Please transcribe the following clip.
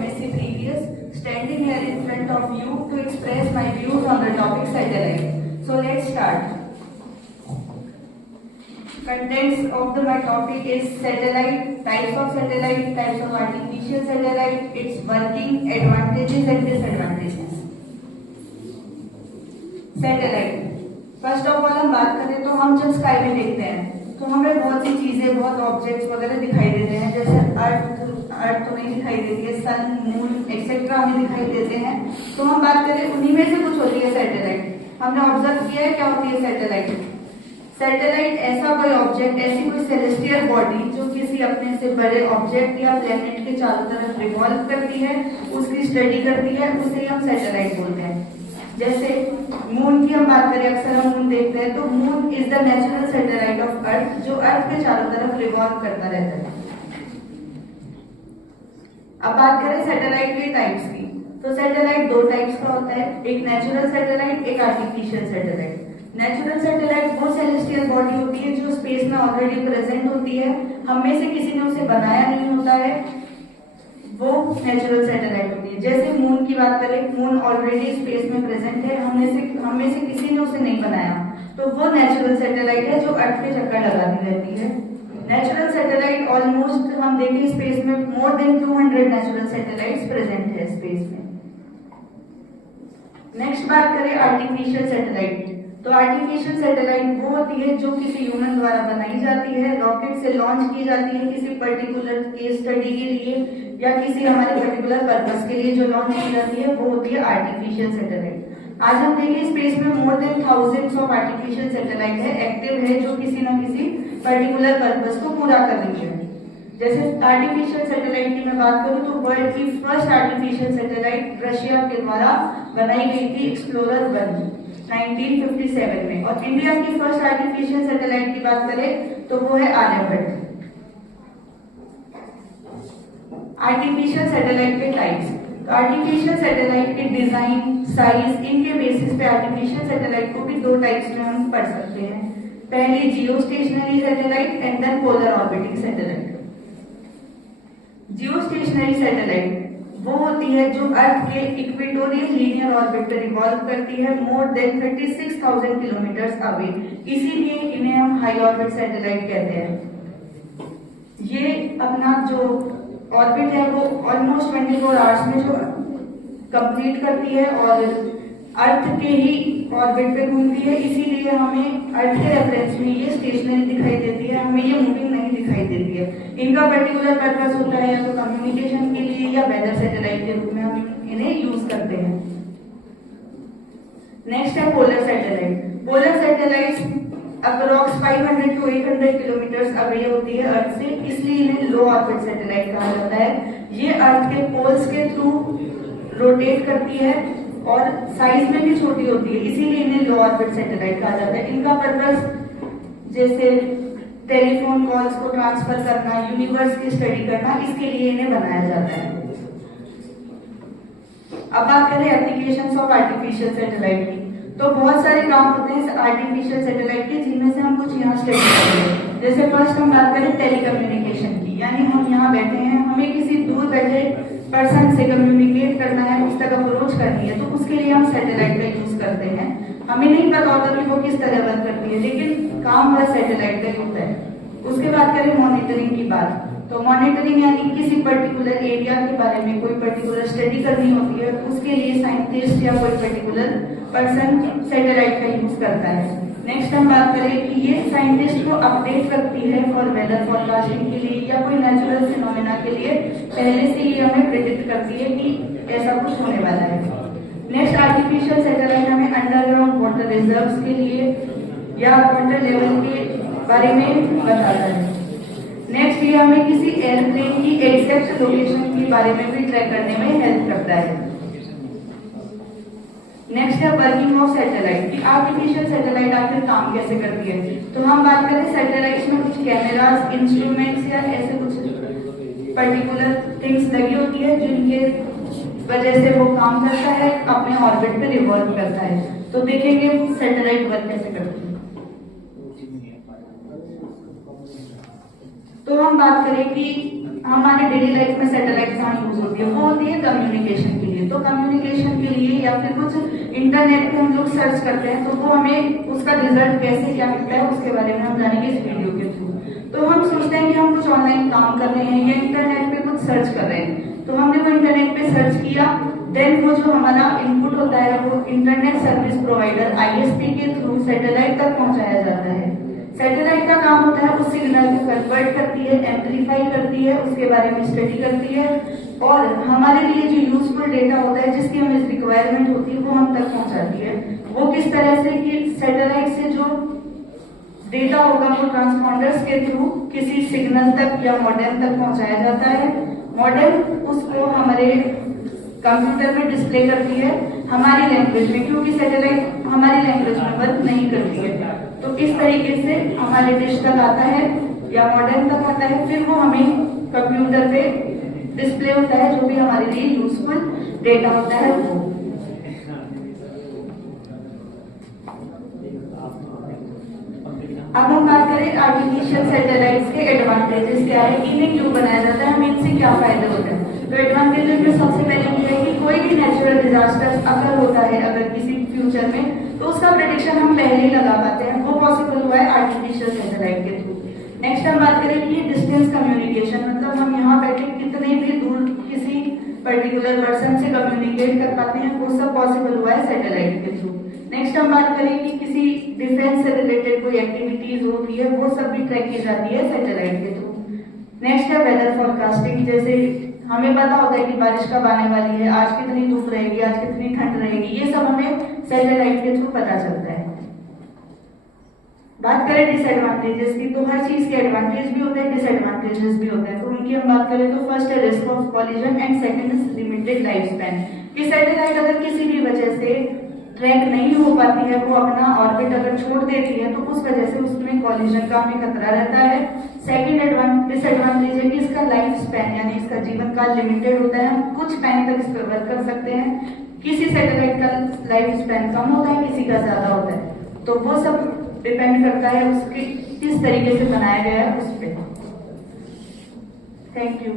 MSc Previous, standing here in front of you to express my views on the topic satellite. So let's start. Contents of my topic is satellite, types of satellite, types of artificial satellite, its working, advantages and disadvantages. Satellite, first of all हम बात करें तो हम जब sky में देखते हैं तो हमें बहुत सी चीजें, बहुत ऑब्जेक्ट्स वगैरह दिखाई देते हैं, जैसे अर्थ तो नहीं दिखाई देती है, सन, मून एक्सेट्रा हमें दिखाई देते हैं। तो हम बात करें उन्हीं में से कुछ होती है सैटेलाइट। हमने ऑब्जर्व किया है क्या होती है सैटेलाइट। सैटेलाइट ऐसा कोई ऑब्जेक्ट, ऐसी कोई सेलेस्टियल बॉडी जो किसी अपने से बड़े ऑब्जेक्ट या प्लेनेट के चारों तरफ रिवॉल्व करती है, उसकी स्टडी करती है, उसे हम सैटेलाइट बोलते हैं। जैसे मून की हम बात करें, अक्सर हम मून देखते हैं, तो moon is the natural satellite of earth, जो अर्थ के चारों तरफ रिवॉल्व करता रहता है। अब बात करें सैटेलाइट के टाइप्स की, तो सैटेलाइट दो टाइप्स का होता है, एक नेचुरल सैटेलाइट, एक आर्टिफिशियल सैटेलाइट। नेचुरल सैटेलाइट वो सेलेस्टियल बॉडी होती है जो स्पेस में ऑलरेडी प्रेजेंट होती है, हम में से किसी ने उसे बनाया नहीं होता है, वो नेचुरल सैटेलाइट होती है। जैसे मून की बात करें, मून ऑलरेडी स्पेस में प्रेजेंट है, हम में से किसी ने उसे नहीं बनाया, तो वो नेचुरल सैटेलाइट है जो अर्थ पे चक्कर लगाती रहती है। नेचुरल सैटेलाइट ऑलमोस्ट हम देखें स्पेस में more than 200 natural satellites present है स्पेस में। नेक्स्ट बात करें आर्टिफिशियल सैटेलाइट की, तो आर्टिफिशियल सैटेलाइट वो होती है जो किसी ह्यूमन द्वारा बनाई जाती है, रॉकेट से लॉन्च की जाती है किसी पर्टिकुलर केस स्टडी के लिए या किसी हमारे पर्टिकुलर पर्पस के लिए जो लॉन्च की जाती है, वो होती है आर्टिफिशियल सैटेलाइट। आज हम देखें स्पेस में more than thousands of artificial satellite है, एक्टिव है, जो किसी न किसी पर्टिकुलर पर्पस को पूरा कर रही है। जैसे आर्टिफिशियल सैटेलाइट की मैं बात करूं तो वर्ल्ड की फर्स्ट आर्टिफिशियल सैटेलाइट रशिया के द्वारा बनाई गई थी, एक्सप्लोरर 1 1957 में। और इंडिया की फर्स्ट आर्टिफिशियल सैटेलाइट की बात करें तो वो है आर्यभट्ट। आर्टिफिशियल सैटेलाइट के टाइप्स, तो आर्टिफिशियल सैटेलाइट के डिजाइन, साइज, इनके बेसिस पे आर्टिफिशियल सैटेलाइट को भी दो टाइप्स में हम पढ़ सकते हैं। पहली geostationary satellite and then polar orbiting satellite. Geostationary satellite वो होती है जो अर्थ के इक्वेटोरियल लीनियर ऑर्बिट पर रिवॉल्व करती है मोर देन 36,000 किलोमीटर अवे, इसीलिए इन्हें हम हाई ऑर्बिट सैटेलाइट कहते हैं। ये अपना जो ऑर्बिट है वो ऑलमोस्ट 24 आवर्स में जो कंप्लीट करती है और अर्थ के ही ऑर्बिट पे घूमती है, इसीलिए हमें अर्थ के रेफरेंस में ये स्टेशनरी दिखाई देती है, हमें ये मूविंग नहीं दिखाई देती है। इनका पर्टिकुलर पर्पस होता है या तो कम्युनिकेशन के लिए या वेदर सैटेलाइट के रूप में हम इन्हें यूज करते हैं। नेक्स्ट है polar satellite. Polar satellite approx 500 to 800 kilometre away होती है अर्थ से, इसलिए इन्हें लो ऑर्बिट सैटेलाइट कहा जाता है। ये अर्थ के पोल्स के थ्रू रोटेट करती है और साइज में भी छोटी होती है, इसीलिए इन्हें लो ऑर्बिट सैटेलाइट कहा जाता है। इनका पर्पस जैसे टेलीफोन कॉल्स को ट्रांसफर करना, यूनिवर्स की स्टडी करना, इसके लिए इन्हें बनाया जाता है। अब बात करें एप्लीकेशंस ऑफ आर्टिफिशियल सैटेलाइट की, तो बहुत सारे काम होते हैं आर्टिफिशियल सैटेलाइट के, जिनमें से हम कुछ यहाँ स्टडी करेंगे। जैसे फर्स्ट हम बात करें टेलीकम्युनिकेशन की, यानी हम यहाँ बैठे हैं, हमें किसी दूर बैठे पर्सन से कम्युनिकेट करना है, उस तक अप्रोच करनी है, तो उसके लिए हम सैटेलाइट का यूज करते हैं। हमें नहीं पता होता कि वो किस तरह वर्क करती है, लेकिन काम वह सैटेलाइट का ही होता है। उसके बाद करें मॉनिटरिंग की बात, तो मॉनिटरिंग यानी किसी पर्टिकुलर एरिया के बारे में कोई पर्टिकुलर स्टडी करनी होती है, उसके लिए साइंटिस्ट या कोई पर्टिकुलर पर्सन सैटेलाइट का यूज करता है। नेक्स्ट हम बात करें कि ये साइंटिस्ट को अपडेट रखती है फॉर वेदर फोरकास्टिंग के लिए या कोई नेचुरल फिनोमेना के लिए, पहले से ये हमें प्रेडिक्ट करती है कि ऐसा कुछ होने वाला है। नेक्स्ट आर्टिफिशियल सैटेलाइट हमें अंडरग्राउंड वाटर रिजर्व्स के लिए या वाटर लेवल के बारे में बताता है। नेक्स्ट ये हमें किसी एयरप्लेन की एग्जैक्ट लोकेशन के बारे में भी ट्रैक करने में हेल्प करता है। नेक्स्ट है वर्किंग ऑफ सैटेलाइट की, आर्टिफिशियल सैटेलाइट आखिर काम कैसे करती है। तो हम बात करें सैटेलाइट्स में कुछ कैमरास, इंस्ट्रूमेंट्स या ऐसे कुछ पर्टिकुलर थिंग्स लगी होती है जिनके वजह से वो काम करता है, अपने ऑर्बिट पे रिवॉल्व करता है। तो देखेंगे सैटेलाइट वर्क कैसे करती है। तो हम बात करें कि हमारे डेली लाइफ में सैटेलाइट कहाँ यूज होती है, वो होती है कम्युनिकेशन के लिए। तो कम्युनिकेशन के लिए या फिर कुछ इंटरनेट पे हम लोग सर्च करते हैं तो वो हमें उसका रिजल्ट कैसे क्या मिलता है उसके बारे में हम जानेंगे इस वीडियो के थ्रू। तो हम सोचते हैं कि हम कुछ ऑनलाइन काम कर रहे हैं या इंटरनेट पे कुछ सर्च कर रहे हैं, तो हमने वो इंटरनेट पे सर्च किया, देन वो जो हमारा इनपुट होता है वो इंटरनेट सर्विस प्रोवाइडर ISP के थ्रू सैटेलाइट तक पहुंचाया जाता है। सैटेलाइट का काम होता है उस सिग्नल को कन्वर्ट करती है, एम्पलीफाई करती है, उसके बारे में स्टडी करती है और हमारे लिए जो यूजफुल डेटा होता है जिसकी हमें रिक्वायरमेंट होती है वो हम तक पहुंचाती है। वो किस तरह से कि सैटेलाइट से जो डेटा होगा वो ट्रांसपॉन्डर्स के थ्रू किसी सिग्नल तक या मॉडेम तक पहुंचाया जाता है। मॉडेम उसको हमारे कंप्यूटर में डिस्प्ले करती है हमारी लैंग्वेज में, क्योंकि सैटेलाइट हमारी लैंग्वेज में वर्क नहीं करती है। तो इस तरीके से हमारे डिश तक आता है या मॉडेम तक आता है, फिर वो हमें कंप्यूटर पे डिस्प्ले होता है जो भी हमारे लिए यूजफुल डेटा होता है वो। अब हम बात करें आर्टिफिशियल सैटेलाइट्स के एडवांटेजेस क्या है, इन्हें क्यों बनाया जाता है, हमें इनसे क्या फायदे होते हैं। तो एडवांटेजेस में सबसे पहले ये है कि कोई भी नेचुरल डिजास्टर अगर होता है अगर किसी फ्यूचर में तो उसका प्रेडिक्शन हम पहले ही लगा पाते हैं, वो पॉसिबल हुआ है आर्टिफिशियल सैटेलाइट के थ्रू। नेक्स्ट हम बात करें कि डिस्टेंस कम्युनिकेशन, मतलब हम यहाँ बैठे कितने भी दूर किसी पर्टिकुलर पर्सन से कम्युनिकेट कर पाते हैं, वो सब पॉसिबल हुआ है सैटेलाइट के थ्रू। नेक्स्ट हम बात करें कि किसी डिफेंस से रिलेटेड कोई एक्टिविटीज होती है वो सब भी ट्रैक की जाती है सैटेलाइट के थ्रू। नेक्स्ट है वेदर फोरकास्टिंग, जैसे हमें पता होता है कि बारिश कब आने वाली है, आज कितनी धूप रहेगी, आज कितनी ठंड रहेगी, ये सब हमें सैटेलाइट के थ्रू पता चलता है। बात करें डिसएडवांटेजेस की, तो हर चीज के एडवांटेज भी होते हैं डिसएडवांटेजेस भी होते हैं। तो उनकी हम बात करें तो फर्स्ट है risk of collision and second is limited life span, कि सैटेलाइट अगर किसी भी वजह से ट्रैक नहीं हो पाती है, वो अपना ऑर्बिट अगर छोड़ देती है तो उस वजह से उसमें कॉलिजन का हमें खतरा रहता है। सेकंड डिसएडवांटेज है कि इसका लाइफ स्पैन यानी इसका जीवन काल लिमिटेड होता है, हम कुछ टाइम तक इस पर वर्क कर सकते हैं। किसी सैटेलाइट का लाइफ स्पैन कम होता है, किसी का ज्यादा होता है, तो वो सब डिपेंड करता है उसके किस तरीके से बनाया गया है उस पर। Thank you.